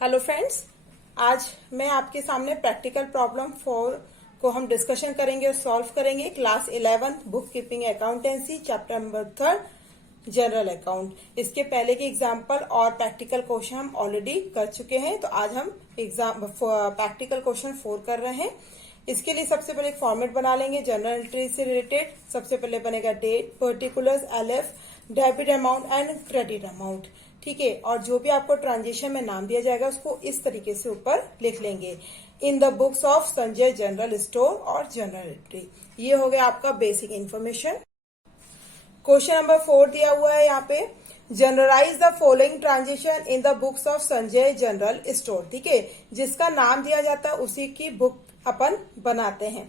Hello friends, आज मैं आपके सामने प्रैक्टिकल प्रॉब्लम 4 को हम डिस्कशन करेंगे और सॉल्व करेंगे। Class 11 book keeping accountancy chapter number 3 general account. इसके पहले के एग्जाम्पल और प्रैक्टिकल क्वेश्चन हम ऑलरेडी कर चुके हैं, तो आज हम प्रैक्टिकल क्वेश्चन 4 कर रहे हैं। इसके लिए सबसे पहले एक फॉर्मेट बना लेंगे जनरल एंट्री से रिलेटेड। सबसे पहले बनेगा date, particulars, LF, debit amount and credit amount. ठीक है, और जो भी आपको ट्रांजेक्शन में नाम दिया जाएगा उसको इस तरीके से ऊपर लिख लेंगे, इन the books of Sanjay general store और जनरल एंट्री। ये हो गया आपका बेसिक इंफॉर्मेशन। क्वेश्चन नंबर 4 दिया हुआ है यहाँ पे, journalise the following transaction in the books of Sanjay general store. ठीक है, जिसका नाम दिया जाता है उसी की बुक अपन बनाते हैं।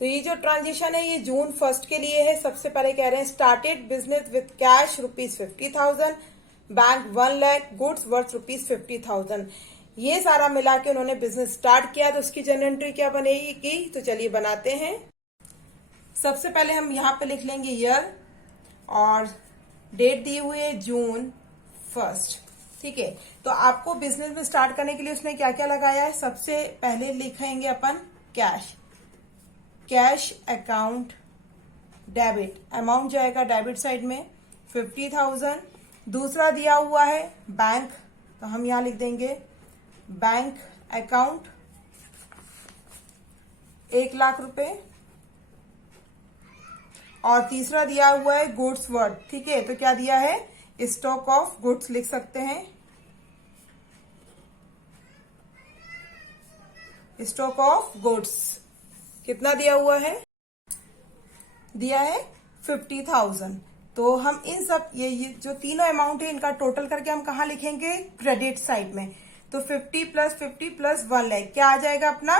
तो ये जो ट्रांजेक्शन है ये जून 1 के लिए है। सबसे पहले कह रहे हैं started business with cash ₹50,000, bank 1 lakh, goods worth ₹50,000। ये सारा मिला के उन्होंने बिजनेस स्टार्ट किया, तो उसकी जनरल एंट्री क्या बनेगी? तो चलिए बनाते हैं। सबसे पहले हम यहाँ पे लिख लेंगे ईयर और डेट दी हुई है जून 1। ठीक है, तो आपको बिजनेस में स्टार्ट करने के लिए उसने क्या क्या लगाया है। सबसे पहले लिखेंगे अपन cash, cash account debit, amount जाएगा डेबिट साइड में 50,000। दूसरा दिया हुआ है बैंक, तो हम यहां लिख देंगे बैंक अकाउंट 1 लाख रुपए। और तीसरा दिया हुआ है गुड्स वर्थ। ठीक है, तो क्या दिया है? स्टॉक ऑफ गुड्स लिख सकते हैं, स्टॉक ऑफ गुड्स कितना दिया हुआ है? दिया है 50,000। तो हम इन सब ये जो तीनों अमाउंट है इनका टोटल करके हम कहा लिखेंगे? क्रेडिट साइड में। तो 50 + 50 + 1 लाख क्या आ जाएगा अपना?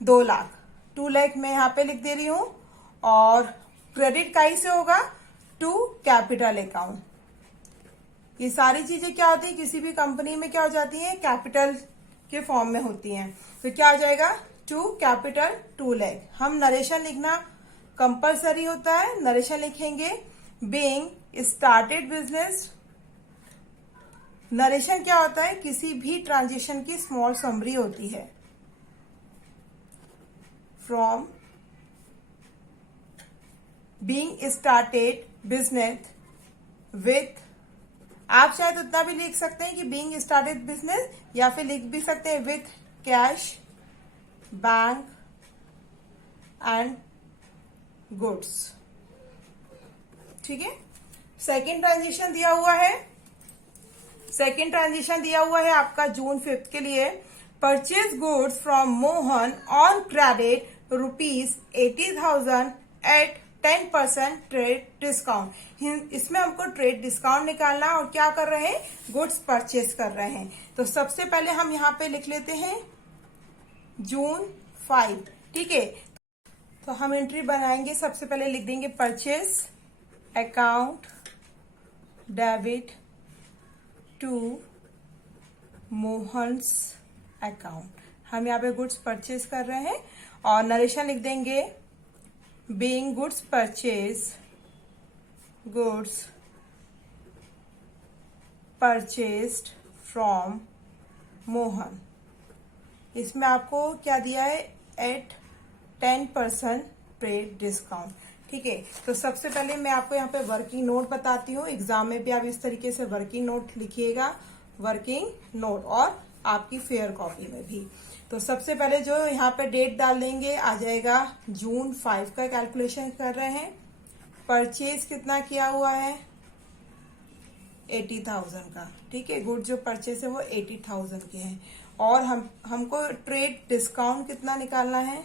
2 लाख। 2 लाख मैं यहाँ पे लिख दे रही हूं। और क्रेडिट का ही से होगा टू कैपिटल अकाउंट। ये सारी चीजें क्या होती है किसी भी कंपनी में, क्या हो जाती है? कैपिटल के फॉर्म में होती हैं। तो क्या आ जाएगा? To capital 2 lakh. हम नरेशन लिखना कंपलसरी होता है, नरेशन लिखेंगे बीइंग स्टार्टेड बिजनेस। नरेशन क्या होता है? किसी भी ट्रांजेक्शन की स्मॉल समरी होती है। From being started business with, आप शायद उतना भी लिख सकते हैं कि बीइंग स्टार्टेड बिजनेस, या फिर लिख भी सकते हैं with cash, bank and goods. ठीक है, सेकेंड ट्रांजेक्शन दिया हुआ है, सेकेंड ट्रांजेक्शन दिया हुआ है आपका जून 5 के लिए। Purchase goods from Mohan on credit ₹80,000 at 10% trade discount. इसमें हमको ट्रेड डिस्काउंट निकालना और क्या कर रहे हैं? गुड्स परचेज कर रहे हैं। तो सबसे पहले हम यहाँ पे लिख लेते हैं जून 5। ठीक है, तो हम एंट्री बनाएंगे। सबसे पहले लिख देंगे purchase account debit to Mohan's account. हम यहाँ पे गुड्स परचेज कर रहे हैं और नरेशन लिख देंगे being goods purchase, goods purchased from Mohan. इसमें आपको क्या दिया है? At 10% trade discount. ठीक है, तो सबसे पहले मैं आपको यहाँ पे वर्किंग नोट बताती हूँ। एग्जाम में भी आप इस तरीके से वर्किंग नोट लिखिएगा, वर्किंग नोट, और आपकी फेयर कॉपी में भी। तो सबसे पहले जो यहाँ पे डेट डाल देंगे आ जाएगा जून 5 का कैलकुलेशन कर रहे हैं। परचेज कितना किया हुआ है? 80,000 का। ठीक है, गुड जो परचेज है वो 80,000 के हैं। और हमको ट्रेड डिस्काउंट कितना निकालना है?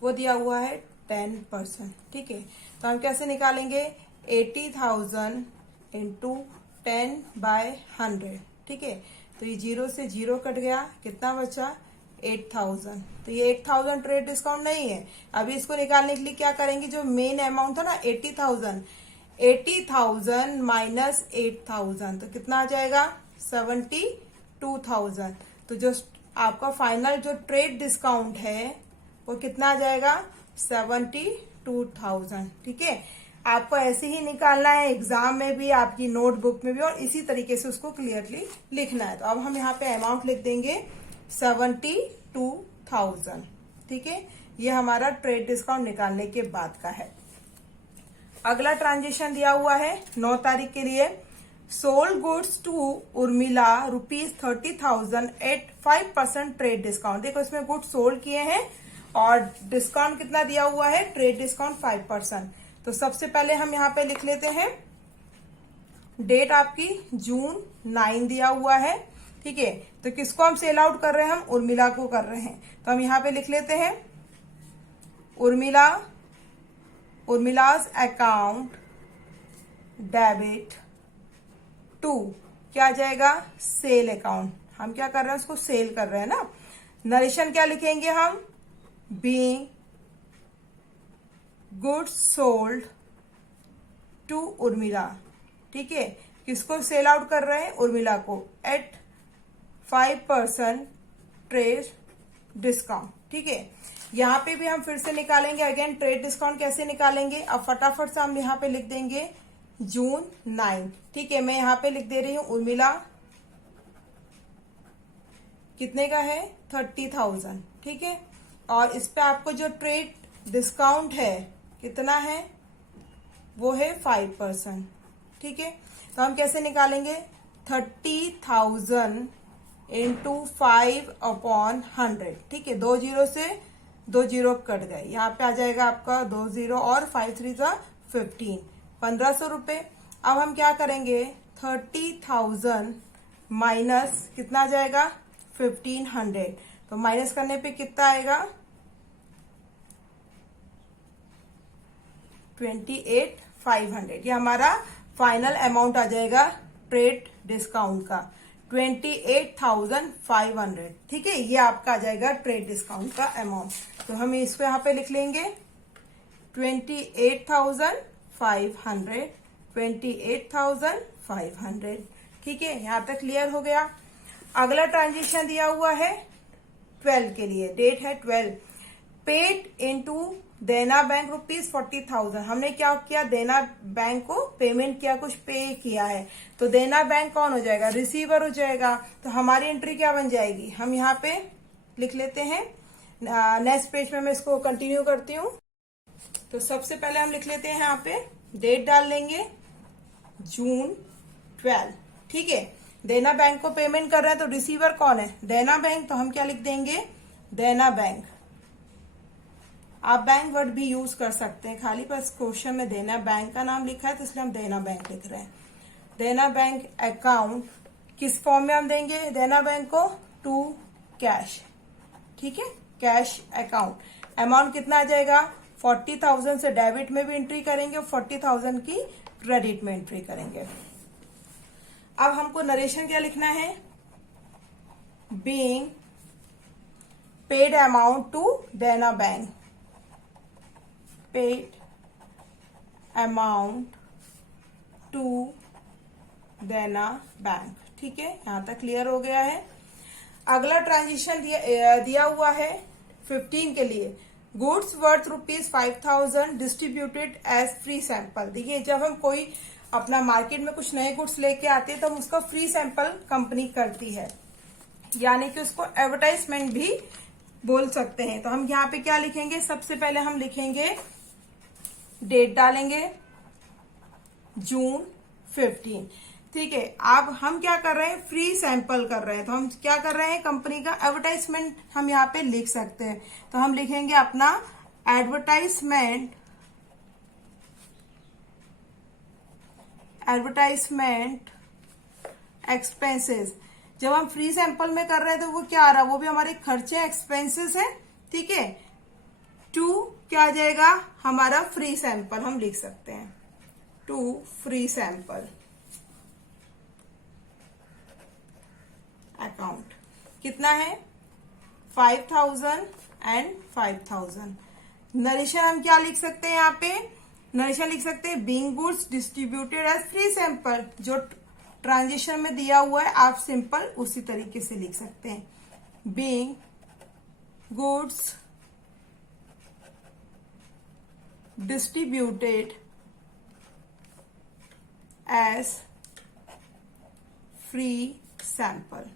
वो दिया हुआ है 10%। ठीक है, तो हम कैसे निकालेंगे? 80,000 इंटू 10/100। ठीक है, तो ये 0 से 0 कट गया, कितना बचा? 8,000। तो ये 8,000 ट्रेड डिस्काउंट नहीं है। अभी इसको निकालने के लिए क्या करेंगे? जो मेन अमाउंट था ना 80,000, 80,000 माइनस 8,000 तो कितना आ जाएगा? 72,000। तो जो आपका फाइनल जो ट्रेड डिस्काउंट है वो कितना आ जाएगा? 72,000। ठीक है, आपको ऐसे ही निकालना है, एग्जाम में भी, आपकी नोटबुक में भी, और इसी तरीके से उसको क्लियरली लिखना है। तो अब हम यहाँ पे अमाउंट लिख देंगे 72,000। ठीक है, ये हमारा ट्रेड डिस्काउंट निकालने के बाद का है। अगला ट्रांजेक्शन दिया हुआ है 9 तारीख के लिए। Sold goods to Urmila ₹30,000 at 5% trade discount. देखो इसमें गुड्स सोल्ड किए हैं और डिस्काउंट कितना दिया हुआ है, ट्रेड डिस्काउंट 5%। तो सबसे पहले हम यहाँ पे लिख लेते हैं, डेट आपकी जून 9 दिया हुआ है। ठीक है, तो किसको हम सेल आउट कर रहे हैं, हम उर्मिला को कर रहे हैं। तो हम यहाँ पे लिख लेते हैं उर्मिलाज अकाउंट डेबिट टू, क्या आ जाएगा, सेल अकाउंट। हम क्या कर रहे हैं, उसको सेल कर रहे हैं ना। नरेशन क्या लिखेंगे हम, being goods sold to Urmila. ठीक है, किसको सेल आउट कर रहे हैं, उर्मिला को, एट 5% ट्रेड डिस्काउंट। ठीक है, यहाँ पे भी हम फिर से निकालेंगे अगेन ट्रेड डिस्काउंट। कैसे निकालेंगे, अब फटाफट से हम यहाँ पे लिख देंगे जून 9। ठीक है, मैं यहाँ पे लिख दे रही हूँ उर्मिला कितने का है, 30,000। ठीक है, और इस पे आपको जो ट्रेड डिस्काउंट है कितना है, वो है 5%। ठीक है, तो हम कैसे निकालेंगे, 30,000 इंटू 5/100। ठीक है, 2 जीरो से 2 जीरो कट गए, यहाँ पे आ जाएगा आपका 2 जीरो और 5 3 सा 15, 1500 रुपए। अब हम क्या करेंगे, 30,000 माइनस कितना आ जाएगा, 1500। तो माइनस करने पे कितना आएगा, 28,500। ये हमारा फाइनल अमाउंट आ जाएगा ट्रेड डिस्काउंट का, 28,500। ठीक है, ये आपका आ जाएगा ट्रेड डिस्काउंट का अमाउंट। तो हम इसको यहाँ पे लिख लेंगे 28,500, 28,500। ठीक है, यहाँ तक क्लियर हो गया। अगला ट्रांजेक्शन दिया हुआ है 12 के लिए, डेट है 12। पेड इनटू देना बैंक ₹40,000। हमने क्या किया, देना बैंक को पेमेंट किया, कुछ पे किया है। तो देना बैंक कौन हो जाएगा, रिसीवर हो जाएगा। तो हमारी एंट्री क्या बन जाएगी, हम यहाँ पे लिख लेते हैं। नेक्स्ट पेज में मैं इसको कंटिन्यू करती हूँ। तो सबसे पहले हम लिख लेते हैं, यहाँ पे डेट डाल लेंगे जून 12। ठीक है, देना बैंक को पेमेंट कर रहे हैं, तो रिसीवर कौन है, देना बैंक। तो हम क्या लिख देंगे, देना बैंक। आप बैंक वर्ड भी यूज कर सकते हैं, खाली बस क्वेश्चन में देना बैंक का नाम लिखा है तो इसलिए हम देना बैंक लिख रहे हैं। देना बैंक अकाउंट किस फॉर्म में हम देंगे, देना बैंक को टू कैश। ठीक है, कैश अकाउंट। अमाउंट कितना आ जाएगा, 40,000 से डेबिट में भी एंट्री करेंगे और 40,000 की क्रेडिट में एंट्री करेंगे। अब हमको नरेशन क्या लिखना है, बीइंग पेड अमाउंट टू देना बैंक, पेड अमाउंट टू देना बैंक। ठीक है, यहां तक क्लियर हो गया है। अगला ट्रांजेक्शन दिया हुआ है 15 के लिए, goods worth ₹5,000 distributed as free sample. देखिए, जब हम कोई अपना मार्केट में कुछ नए गुड्स लेके आते हैं तो हम उसका फ्री सैंपल कंपनी करती है, यानी कि उसको एडवर्टाइजमेंट भी बोल सकते हैं। तो हम यहाँ पे क्या लिखेंगे, सबसे पहले हम लिखेंगे, डेट डालेंगे जून 15। ठीक है, अब हम क्या कर रहे हैं, फ्री सैंपल कर रहे हैं। तो हम क्या कर रहे हैं, कंपनी का एडवर्टाइजमेंट हम यहाँ पे लिख सकते हैं। तो हम लिखेंगे अपना एडवर्टाइजमेंट एक्सपेंसेस। जब हम फ्री सैंपल में कर रहे हैं तो वो क्या आ रहा है, वो भी हमारे खर्चे एक्सपेंसेस है। ठीक है, टू क्या आ जाएगा, हमारा फ्री सैंपल हम लिख सकते हैं, टू फ्री सैंपल अकाउंट। कितना है, 5,000 एंड 5,000। नरेशन हम क्या लिख सकते हैं, यहाँ पे नरेशन लिख सकते हैं, being goods distributed as free sample. जो ट्रांजेक्शन में दिया हुआ है आप सिंपल उसी तरीके से लिख सकते हैं, being goods distributed as free sample.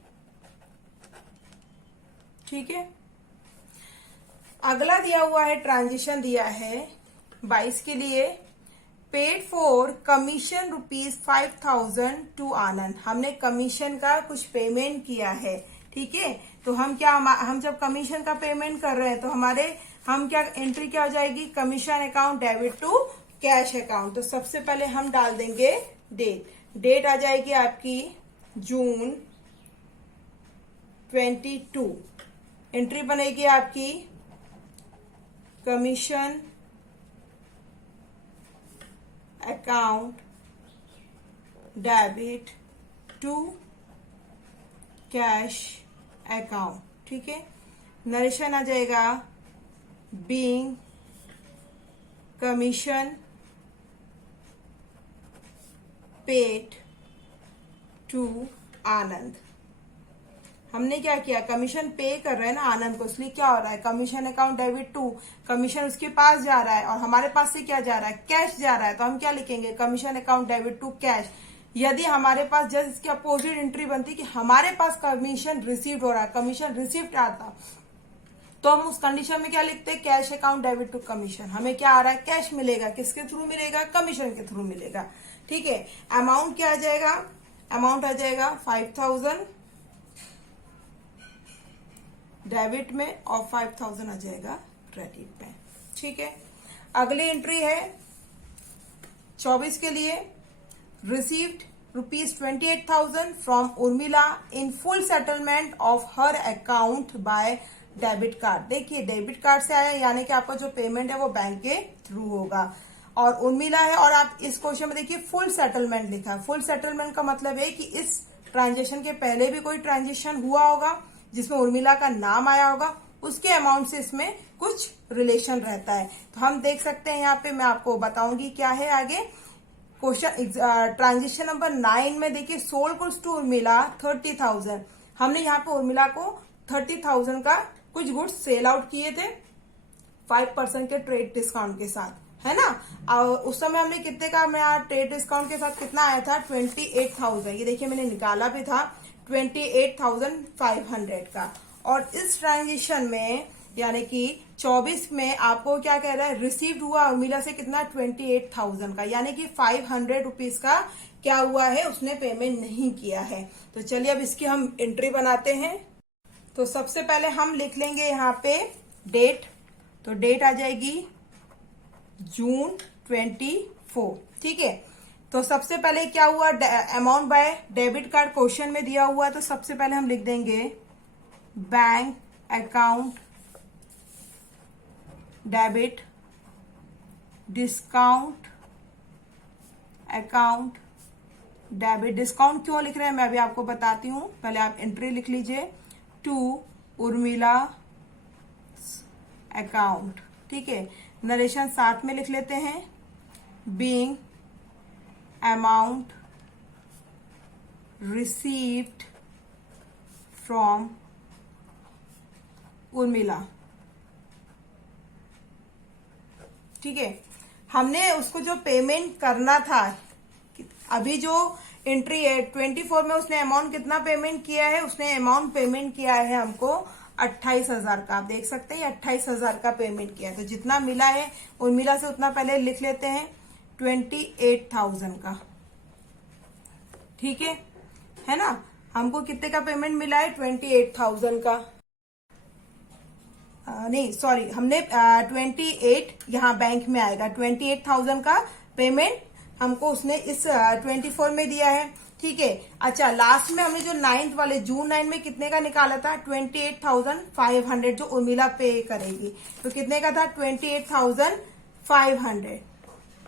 ठीक है, अगला दिया हुआ है, ट्रांजिशन दिया है 22 के लिए, paid for commission ₹5,000 to Anand. हमने कमीशन का कुछ पेमेंट किया है। ठीक है, तो हम जब कमीशन का पेमेंट कर रहे हैं तो हम क्या एंट्री क्या हो जाएगी, commission account debit to cash account. तो सबसे पहले हम डाल देंगे डेट आ जाएगी आपकी जून 22। एंट्री बनेगी आपकी commission account debit to cash account. ठीक है, नरेशन आ जाएगा being commission paid to Anand. हमने क्या किया, कमीशन पे कर रहे हैं ना आनंद को, इसलिए क्या हो रहा है, commission account debit to, commission उसके पास जा रहा है और हमारे पास से क्या जा रहा है, कैश जा रहा है। तो हम क्या लिखेंगे, commission account debit to cash. यदि हमारे पास जस्ट इसकी अपोजिट एंट्री बनती कि हमारे पास कमीशन रिसीव्ड हो रहा है, कमीशन रिसीव्ड आता, तो हम उस कंडीशन में क्या लिखते हैं, cash account debit to commission. हमें क्या आ रहा है, कैश मिलेगा, किसके थ्रू मिलेगा, कमीशन के थ्रू मिलेगा। ठीक है, अमाउंट क्या आ जाएगा, अमाउंट आ जाएगा 5,000 डेबिट में और 5,000 आ जाएगा क्रेडिट में। ठीक है, अगली एंट्री है 24 के लिए, received ₹28,000 from Urmila in full settlement of her account by debit card. देखिए, डेबिट कार्ड से आया यानी कि आपका जो पेमेंट है वो बैंक के थ्रू होगा और उर्मिला है। और आप इस क्वेश्चन में देखिए फुल सेटलमेंट लिखा है। फुल सेटलमेंट का मतलब है कि इस ट्रांजेक्शन के पहले भी कोई ट्रांजेक्शन हुआ होगा जिसमें उर्मिला का नाम आया होगा, उसके अमाउंट से इसमें कुछ रिलेशन रहता है। तो हम देख सकते हैं यहाँ पे, मैं आपको बताऊंगी क्या है आगे। क्वेश्चन ट्रांजेक्शन नंबर 9 में देखिए, सोल्ड गुड्स टू उर्मिला 30,000। हमने यहाँ पे उर्मिला को 30,000 का कुछ गुड्स सेल आउट किए थे 5% के ट्रेड डिस्काउंट के साथ, है ना। उस समय हमने कितने का, मैं ट्रेड डिस्काउंट के साथ कितना आया था, 28,000। ये देखिए मैंने निकाला भी था, 28,500 का। और इस ट्रांजेक्शन में यानी कि 24 में आपको क्या कह रहा है, रिसीव्ड हुआ उर्मिला से कितना, 28,000 का, यानी कि 500 रुपीज का क्या हुआ है, उसने पेमेंट नहीं किया है। तो चलिए अब इसकी हम एंट्री बनाते हैं। तो सबसे पहले हम लिख लेंगे यहाँ पे डेट। तो डेट आ जाएगी जून 24। ठीक है, तो सबसे पहले क्या हुआ, amount by debit card question में दिया हुआ है, तो सबसे पहले हम लिख देंगे bank account debit discount account debit. Discount क्यों लिख रहे हैं मैं अभी आपको बताती हूं, पहले आप एंट्री लिख लीजिए, टू उर्मिला अकाउंट। ठीक है, नरेशन साथ में लिख लेते हैं, being amount received from Urmila. ठीक है, हमने उसको जो पेमेंट करना था, अभी जो एंट्री है 24 में उसने अमाउंट कितना पेमेंट किया है, उसने अमाउंट पेमेंट किया है हमको 28,000 का। आप देख सकते हैं 28,000 का पेमेंट किया है। तो जितना मिला है उर्मिला से उतना पहले लिख लेते हैं, 28,000 का। ठीक है ना, हमको कितने का पेमेंट मिला है, 28,000 का। नहीं सॉरी, हमने 28 यहाँ बैंक में आएगा, 28,000 का पेमेंट हमको उसने इस 24 में दिया है। ठीक है, अच्छा लास्ट में हमने जो 9th वाले जून 9 में कितने का निकाला था, 28,500 जो उर्मिला पे करेगी। तो कितने का था, 28,500।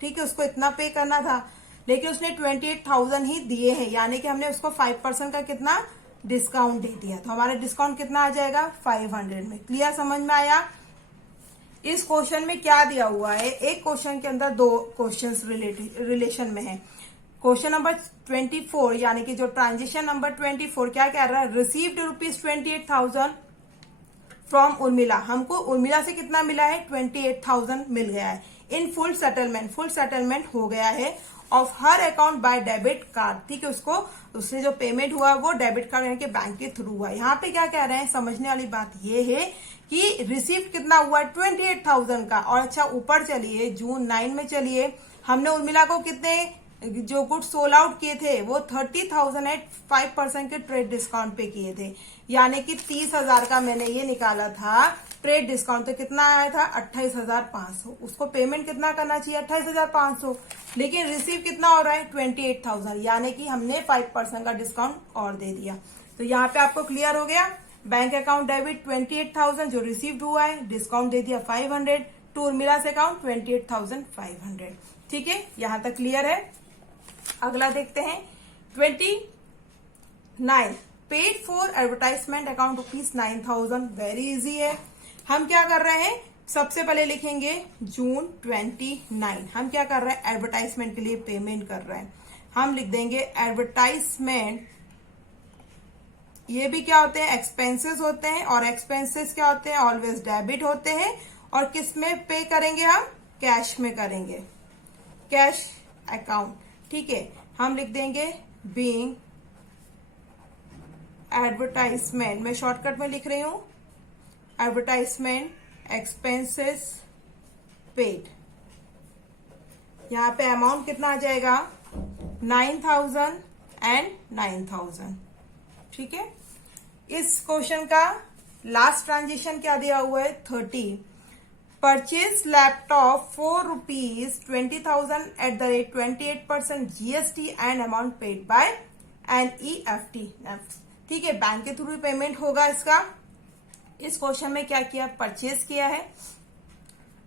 ठीक है, उसको इतना पे करना था, लेकिन उसने 28,000 ही दिए हैं, यानी कि हमने उसको 5% का कितना डिस्काउंट दे दिया। तो हमारा डिस्काउंट कितना आ जाएगा, 500 में। क्लियर, समझ में आया। इस क्वेश्चन में क्या दिया हुआ है, एक क्वेश्चन के अंदर दो क्वेश्चंस रिलेशन में है। क्वेश्चन नंबर 24 यानी कि जो ट्रांजेक्शन नंबर 24 क्या कह रहा है, रिसीव्ड ₹28,000 फ्रॉम उर्मिला। हमको उर्मिला से कितना मिला है, 28,000 मिल गया है। In full settlement, full settlement हो गया है of her account by debit card. ठीक है, उसको उससे जो पेमेंट हुआ वो डेबिट कार्ड यानी कि बैंक के थ्रू हुआ। यहाँ पे क्या कह रहे हैं, समझने वाली बात ये है कि रिसीव कितना हुआ है 28,000 का। और अच्छा ऊपर चलिए जून 9 में चलिए, हमने उर्मिला को कितने जो गुड्स सोल आउट किए थे वो 30,000 एट 5% के ट्रेड डिस्काउंट पे किए थे, यानी कि 30,000 का मैंने ये निकाला था ट्रेड डिस्काउंट। तो कितना आया था 28,500। उसको पेमेंट कितना करना चाहिए 28,500, लेकिन रिसीव कितना हो रहा है 28,000, यानी कि हमने 5% का डिस्काउंट और दे दिया। तो यहाँ पे आपको क्लियर हो गया, बैंक अकाउंट डेबिट 28,000 जो रिसीव्ड हुआ है, डिस्काउंट दे दिया 500 टू उर्मिलास अकाउंट 28,500। ठीक है, यहां तक क्लियर है। अगला देखते हैं 29 paid for advertisement account ₹9,000। Very easy है। हम क्या कर रहे हैं, सबसे पहले लिखेंगे जून 29। हम क्या कर रहे हैं, एडवर्टाइजमेंट के लिए पेमेंट कर रहे हैं। हम लिख देंगे एडवर्टाइजमेंट। ये भी क्या होते हैं, एक्सपेंसेस होते हैं, और एक्सपेंसेस क्या होते हैं, ऑलवेज डेबिट होते हैं। और किस में पे करेंगे, हम कैश में करेंगे, कैश अकाउंट। ठीक है, हम लिख देंगे बीइंग एडवर्टाइजमेंट, मैं शॉर्टकट में लिख रही हूं, एडवर्टाइजमेंट एक्सपेंसेस पेड। यहां पे अमाउंट कितना आ जाएगा 9,000 एंड 9,000। ठीक है, इस क्वेश्चन का लास्ट ट्रांजेक्शन क्या दिया हुआ है 30। Purchase laptop ₹4 20,000 at the rate 28% GST and amount paid by NEFT। ठीक है, बैंक के थ्रू पेमेंट होगा इसका। इस क्वेश्चन में क्या किया, परचेज किया है,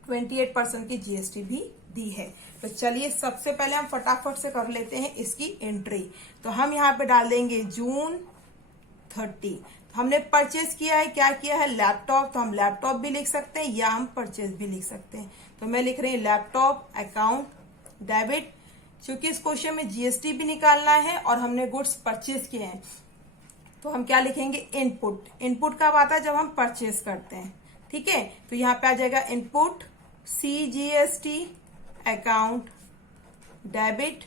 28% की GST भी दी है। तो चलिए सबसे पहले हम फटाफट से कर लेते हैं इसकी एंट्री। तो हम यहाँ पे डाल देंगे जून 30। हमने परचेज किया है, क्या किया है, लैपटॉप। तो हम लैपटॉप भी लिख सकते हैं या हम परचेज भी लिख सकते हैं। तो मैं लिख रही हूँ लैपटॉप अकाउंट डेबिट, क्योंकि इस क्वेश्चन में GST भी निकालना है और हमने गुड्स परचेज किए हैं। तो हम क्या लिखेंगे, इनपुट। इनपुट कब आता है, जब हम परचेज करते हैं। ठीक है, तो यहाँ पे आ जाएगा input CGST account debit,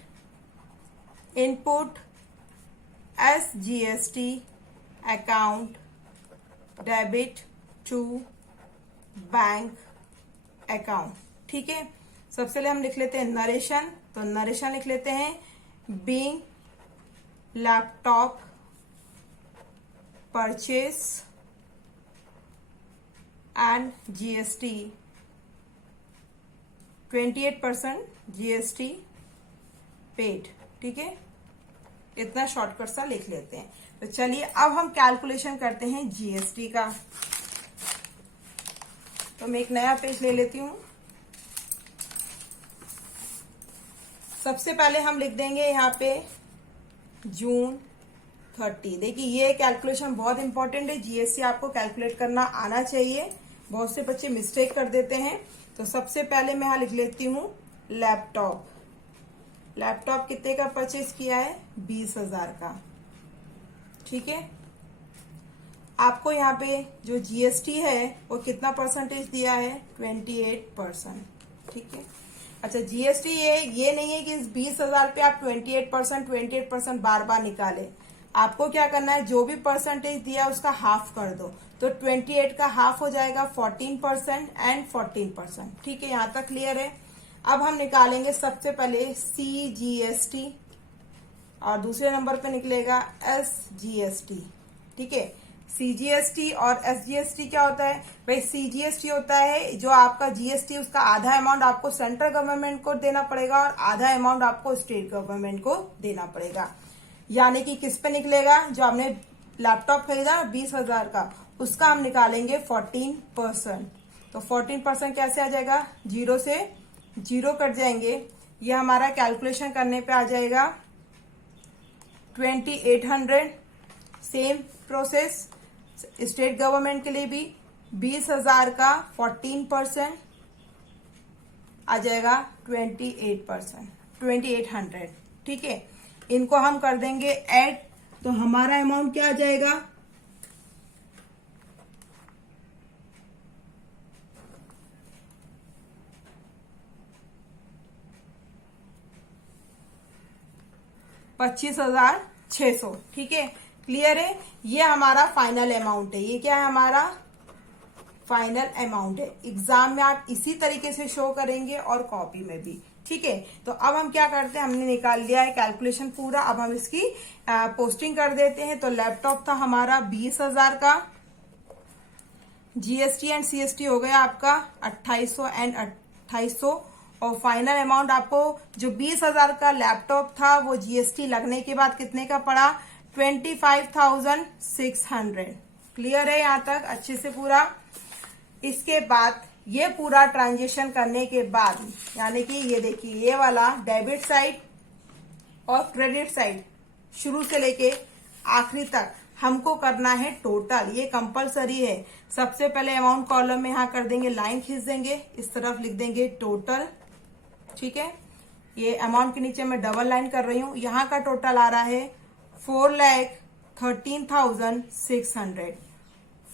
input SGST account debit to bank account. ठीक है, सबसे पहले हम लिख लेते हैं नरेशन। तो नरेशन लिख लेते हैं being laptop purchase and GST 28% GST paid. ठीक है, इतना शॉर्टकट सा लिख लेते हैं। तो चलिए अब हम कैलकुलेशन करते हैं GST का। तो मैं एक नया पेज ले लेती हूं। सबसे पहले हम लिख देंगे यहाँ पे जून 30। देखिए ये कैलकुलेशन बहुत इंपॉर्टेंट है, GST आपको कैलकुलेट करना आना चाहिए। बहुत से बच्चे मिस्टेक कर देते हैं। तो सबसे पहले मैं यहाँ लिख लेती हूँ लैपटॉप। लैपटॉप कितने का परचेज किया है, 20,000 का। ठीक है, आपको यहाँ पे जो GST है वो कितना परसेंटेज दिया है, 28%। ठीक है, अच्छा GST ये नहीं है कि इस 20,000 पे आप 28% बार बार निकाले। आपको क्या करना है, जो भी परसेंटेज दिया उसका हाफ कर दो। तो 28 का हाफ हो जाएगा 14% एंड 14%। ठीक है, यहां तक क्लियर है। अब हम निकालेंगे सबसे पहले CGST और दूसरे नंबर पे निकलेगा SGST। ठीक है, CGST और SGST क्या होता है भाई, CGST होता है जो आपका GST उसका आधा अमाउंट आपको सेंट्रल गवर्नमेंट को देना पड़ेगा और आधा अमाउंट आपको स्टेट गवर्नमेंट को देना पड़ेगा। यानी कि किस पे निकलेगा, जो हमने लैपटॉप खरीदा 20,000 का, उसका हम निकालेंगे 14%। तो 14% कैसे आ जाएगा, 0 से 0 कट जाएंगे। ये हमारा कैलकुलेशन करने पे आ जाएगा 2800। सेम प्रोसेस स्टेट गवर्नमेंट के लिए भी 20,000 का 14% आ जाएगा 2800। ठीक है, इनको हम कर देंगे ऐड। तो हमारा अमाउंट क्या आ जाएगा, 25,600। ठीक है, क्लियर है। ये हमारा फाइनल अमाउंट है। ये क्या है, हमारा फाइनल अमाउंट है। एग्जाम में आप इसी तरीके से शो करेंगे और कॉपी में भी। ठीक है, तो अब हम क्या करते हैं, हमने निकाल लिया है कैलकुलेशन पूरा। अब हम इसकी पोस्टिंग कर देते हैं। तो लैपटॉप था हमारा 20,000 का, जीएसटी एंड सीएसटी हो गया आपका 2800 एंड 2800, और फाइनल अमाउंट आपको जो 20,000 का लैपटॉप था वो जीएसटी लगने के बाद कितने का पड़ा, 25,600। क्लियर है यहाँ तक अच्छे से पूरा। इसके बाद ये पूरा ट्रांजेक्शन करने के बाद, यानी कि ये देखिए, ये वाला डेबिट साइड और क्रेडिट साइड शुरू से लेके आखिरी तक हमको करना है टोटल। ये कंपलसरी है। सबसे पहले अमाउंट कॉलम में यहां कर देंगे, लाइन खींच देंगे, इस तरफ लिख देंगे टोटल। ठीक है, ये अमाउंट के नीचे मैं डबल लाइन कर रही हूं। यहां का टोटल आ रहा है 4,13,600,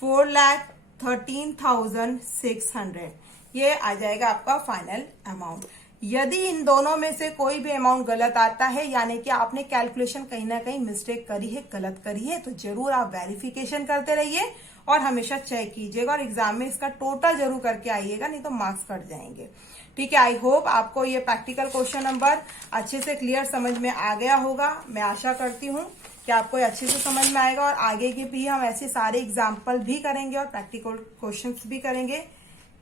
4,13,600। ये आ जाएगा आपका फाइनल अमाउंट। यदि इन दोनों में से कोई भी अमाउंट गलत आता है, यानी कि आपने कैलकुलेशन कहीं ना कहीं मिस्टेक करी है, गलत करी है, तो जरूर आप वेरिफिकेशन करते रहिए और हमेशा चेक कीजिएगा और एग्जाम में इसका टोटल जरूर करके आइएगा, नहीं तो मार्क्स कट जाएंगे। ठीक है, आई होप आपको ये प्रैक्टिकल क्वेश्चन नंबर अच्छे से क्लियर समझ में आ गया होगा। मैं आशा करती हूँ कि आपको अच्छे से समझ में आएगा और आगे के भी हम ऐसे सारे एग्जाम्पल भी करेंगे और प्रैक्टिकल क्वेश्चंस भी करेंगे।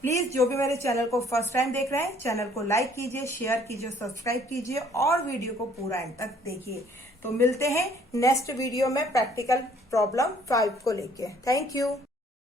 प्लीज जो भी मेरे चैनल को फर्स्ट टाइम देख रहे हैं, चैनल को लाइक कीजिए, शेयर कीजिए, सब्सक्राइब कीजिए और वीडियो को पूरा एंड तक देखिए। तो मिलते हैं नेक्स्ट वीडियो में प्रैक्टिकल प्रॉब्लम 5 को लेके। Thank you.